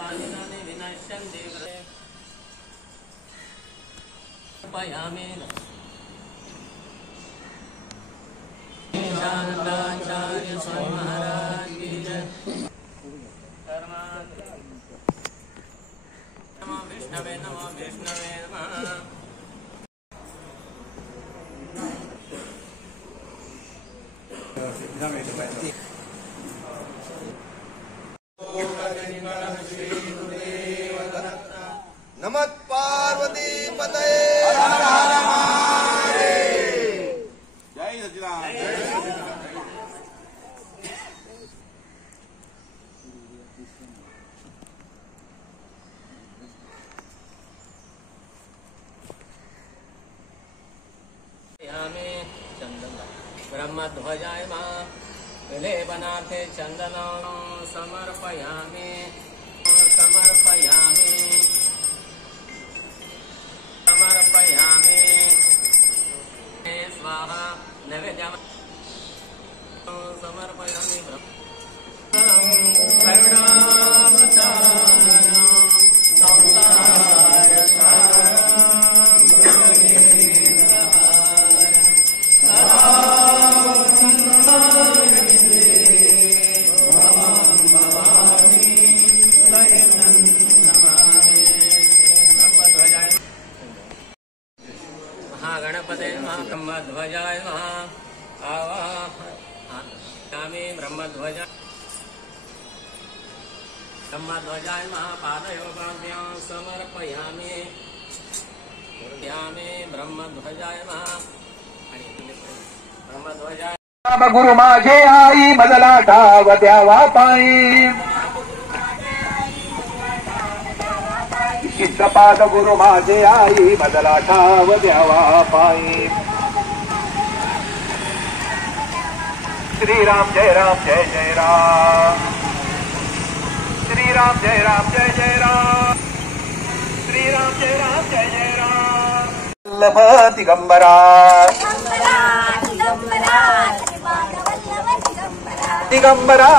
पानिनानि विनश्यन्ति पयामि शारदाचार्य स्वामी महाराज की जय। नमो विष्णवे नमो विष्णवे नमः। नमः पार्वती पतये। जय सच्चिदानंद। ब्रह्मध्वजाय लेपनार्थे चंदनं समर्पयामि समर्पयामि समर्पयामि स्वाहा नैवेद्यं समर्पयामि करुणावतारं गणपते ब्रह्मध्वजाय आवाहयामि ब्रह्मध्वजाय पादयोगाभ्यां समर्पयामि ब्रह्मध्वजाय ब्रह्मध्वजाय गुरु माझे आई मजला ठाव द्यावा पायी चित्रपाद गुरु माझे आई मजला ठाव द्यावा पायी श्रीराम जय राम जय जय राम श्रीराम जय राम जय जय राम श्रीराम जय राम जय जय राम वल्लभ दिगंबरा दिगंबरा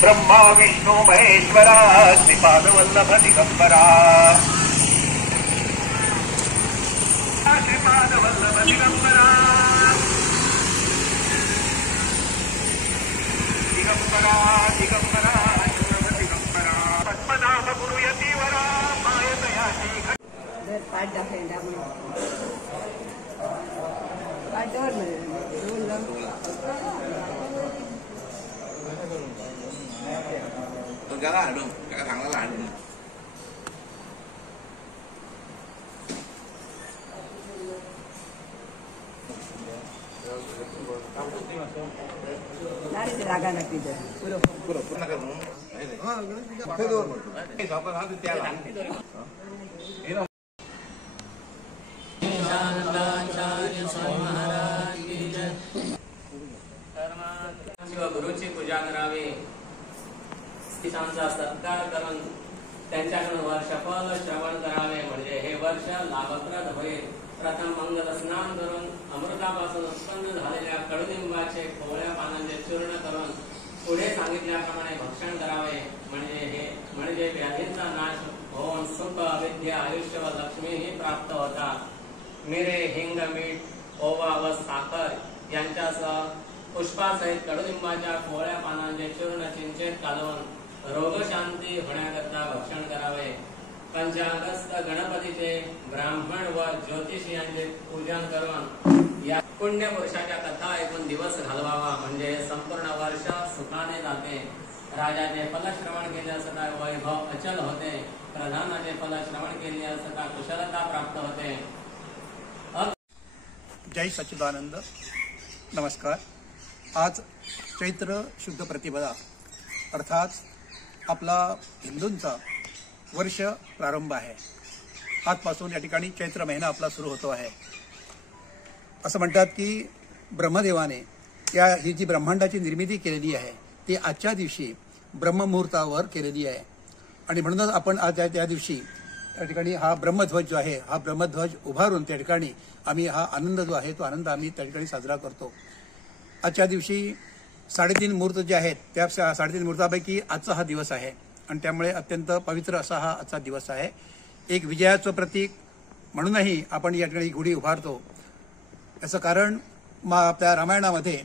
ब्रह्मा विष्णु महेश्वरा श्रीपाद वल्लभ दिगंबरा श्रीपाद वल्लभ दिगंबरा दिगंबरा दिगंबरा दिगंबरा पद्मनाभ गुरु यतीवरा मायतयाची Con cá lá luôn, cả thằng nó lại luôn. शारदाचार्य Swami Maharaj की जय। गुरुची पूजा करावी सत्कार करून त्यांच्याकडून वर्षफल श्रवण करावे म्हणजे हे वर्ष लाभप्रद होईल। प्रथम मंगल स्नान करून अमृतापासून उत्पन्न झालेल्या कडुलिंबाचे कोवळ्या पानांचे चूर्ण करून पुढे सांगितल्याप्रमाणे भक्षण करावे म्हणजे व्याधींचा नाश होऊन सुख अविद्या आयुष्य व लक्ष्मीही प्राप्त होतात। मिरे हिंग मीठ ओवा व साखर यांच्यासह पुष्पासहित कडुलिंबाच्या कोवळ्या पानांचे चूर्ण चिंचेत कालवून रोगशांती होण्याकरता भक्षण करावे। पंचांगस्थ गणपतीचे ब्राह्मण व ज्योतिषी यांचे पूजन करून या पुण्य पुरुषाच्या कथा ऐकून दिवस घालवावा म्हणजे संपूर्ण वर्ष सुखाने जाते। राजाचे फलश्रवण केले असता वैभव अचल होते। प्रधानाचे फलश्रवण केले असता कुशलता प्राप्त होते। जय सच्चिदानंद। नमस्कार। आज चैत्र शुद्ध प्रतिपदा अर्थात आपला हिंदूंचा वर्ष प्रारंभ आहे। आजपासून या ठिकाणी चैत्र महिना आपला सुरू होतो आहे। असं म्हणतात की ब्रह्मदेवाने ही जी ब्रह्मांडाची निर्मिती केलेली आहे ती आजच्या दिवशी ब्रह्ममुहूर्तावर केलेली आहे आणि म्हणूनच आपण आज त्या दिवशी त्या ठिकाणी हा ब्रह्मध्वज जो आहे हा ब्रह्मध्वज उभारून त्या ठिकाणी आम्ही हा आनंद जो आहे तो आनंद आम्ही त्या ठिकाणी साजरा करतो। आजच्या दिवशी 3.5 मुहूर्त जे आहेत त्या 3.5 मुहूर्तापैकी आजचा हा दिवस आहे आणि त्यामुळे अत्यंत पवित्र असा हा आजचा दिवस आहे. एक विजयाचं प्रतीक म्हणूनही आपण या ठिकाणी गुढी उभारतो. याचं कारण आपल्या रामायणामध्ये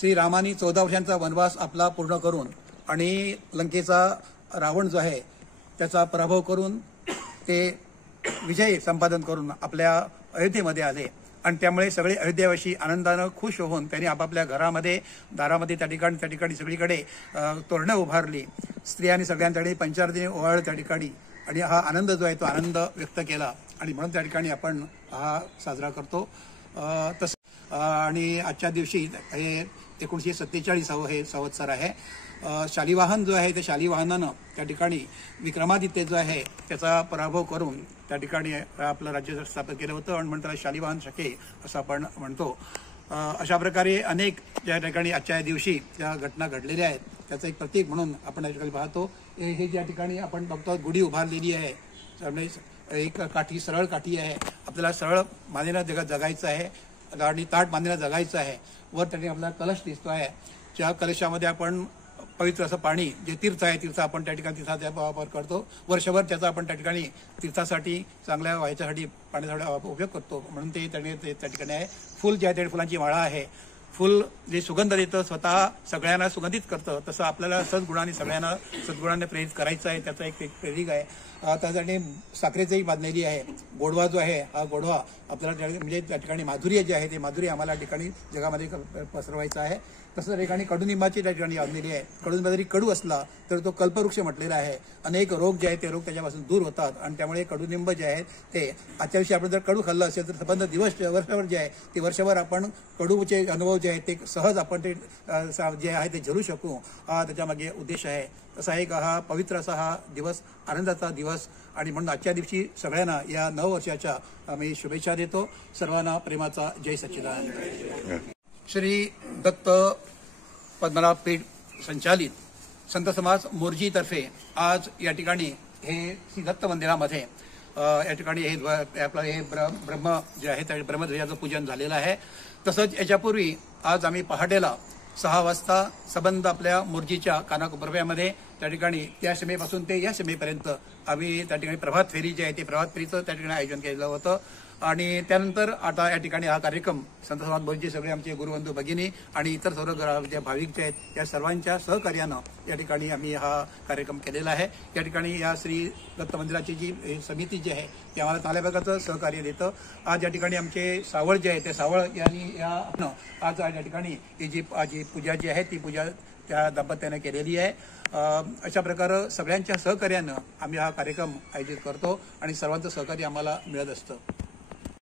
श्रीरामानी 14 वर्षांचा वनवास आपला पूर्ण करून आणि लंकेचा रावण जो आहे त्याचा पराभव करून ते विजय संपादन करून आपल्या अयोध्येमध्ये आले आणि त्यामुळे सगळे अयोध्यावासी आनंदानं खुश होऊन त्यांनी आपापल्या घरामध्ये दारामध्ये त्या ठिकाणी सगळीकडे तोरणं उभारली. स्त्रियांनी सगळ्यांकडे पंचारतीने ओवाळलं त्या ठिकाणी आणि हा आनंद जो आहे तो आनंद व्यक्त केला आणि म्हणून त्या ठिकाणी आपण हा साजरा करतो. तसं आणि आजच्या दिवशी हे 1947 हे संवत्सर आहे. शालिवाहन जो आहे त्या शालिवाहनानं त्या ठिकाणी विक्रमादित्य जो आहे त्याचा पराभव करून त्या ठिकाणी आपलं राज्य स्थापित केलं होतं आणि म्हणून त्याला शालिवाहन शके असं आपण म्हणतो. अशा प्रकारे अनेक ज्या ठिकाणी आजच्या दिवशी ज्या घटना घडलेल्या आहेत त्याचं एक प्रतीक म्हणून आपण या ठिकाणी पाहतो. हे ज्या ठिकाणी आपण बघतो गुढी उभारलेली आहे, एक काठी सरळ काठी आहे. आपल्याला सरळ मानेनं जगायचं आहे आणि ताट मानेनं जगायचं आहे. वर त्याने आपल्याला कलश दिसतो आहे. ज्या कलशामध्ये आपण पवित्र असं पाणी जे तीर्थ आहे तीर्थ आपण त्या ठिकाणी तीर्थाचा वापर करतो. वर्षभर त्याचा आपण त्या ठिकाणी तीर्थासाठी चांगल्या व्हायच्यासाठी पाण्यासाठी उपयोग करतो म्हणून ते त्या ठिकाणी आहे. फुल जे आहे त्या फुलांची माळा आहे. फुल जे सुगंध देतं स्वतः सगळ्यांना सुगंधित करतं तसं आपल्याला सद्गुणाने सगळ्यांना सद्गुणाने प्रेरित करायचं आहे. त्याचा एक प्रेरिक आहे. त्यासाठी साखरेचंही बांधलेली आहे. गोडवा जो आहे हा गोडवा आपल्याला म्हणजे त्या ठिकाणी माधुर्य जे आहे ते माधुर्य आम्हाला ठिकाणी जगामध्ये पसरवायचं आहे. तसं ठिकाणी कडुनिंबाची त्या ठिकाणी बांधलेली आहे. कडुनिंबा जरी कडू असला तर तो कल्पवृक्ष म्हटलेला आहे. अनेक रोग जे आहेत ते रोग त्याच्यापासून दूर होतात आणि त्यामुळे कडुनिंब जे आहेत ते आजच्या दिवशी आपण जर कडू खाल्लं असेल तर संबंध वर्षभर जे आहे ते वर्षभर आपण कडूचे अनुभव जे आहेत ते सहज आपण ते जे आहे ते झेलू शकू. हा त्याच्यामागे उद्देश आहे. तसा एक हा पवित्र असा हा दिवस आनंदाचा दिवस आणि म्हणून आजच्या दिवशी सगळ्यांना या नववर्षाच्या आम्ही शुभेच्छा देतो. सर्वांना प्रेमाचा जय सच्चिदानंद. श्री दत्त पद्मनाभ पीठ संचालित संत समाज मोर्जीतर्फे आज या ठिकाणी हे श्री दत्त मंदिरामध्ये या ठिकाणी आपलं हे ब्रह्म जे आहे त्या ब्रह्मध्वजाचं पूजन झालेलं आहे. तसंच याच्यापूर्वी आज आम्ही पहाटेला 6 वाजता संबंध आपल्या मोर्जीच्या कानाकोपऱ्यामध्ये त्या ठिकाणी त्या सीमेपासून ते या सीमेपर्यंत आम्ही त्या ठिकाणी प्रभात फेरी जे आहे ते प्रभात फेरीचं त्या ठिकाणी आयोजन केलेलं होतं आणि त्यानंतर आता या ठिकाणी हा कार्यक्रम संत समाज मोर्जी सगळे आमचे गुरुबंधू भगिनी आणि इतर सर्व ज्या भाविक जे आहेत या सर्वांच्या सहकार्यानं या ठिकाणी आम्ही हा कार्यक्रम केलेला आहे. या ठिकाणी या श्री दत्त मंदिराची जी समिती जी आहे ती आम्हाला चांगल्या प्रकारचं सहकार्य देतं. आज या ठिकाणी आमचे सावळ जे आहे ते सावळ यांनी आज या ठिकाणी ही जी पूजा जी आहे ती पूजा त्या दाम्पत्याने केलेली आहे. अशा प्रकारे सगळ्यांच्या सहकार्यानं आम्ही हा कार्यक्रम आयोजित करतो आणि सर्वांचं सहकार्य आम्हाला मिळत असतं.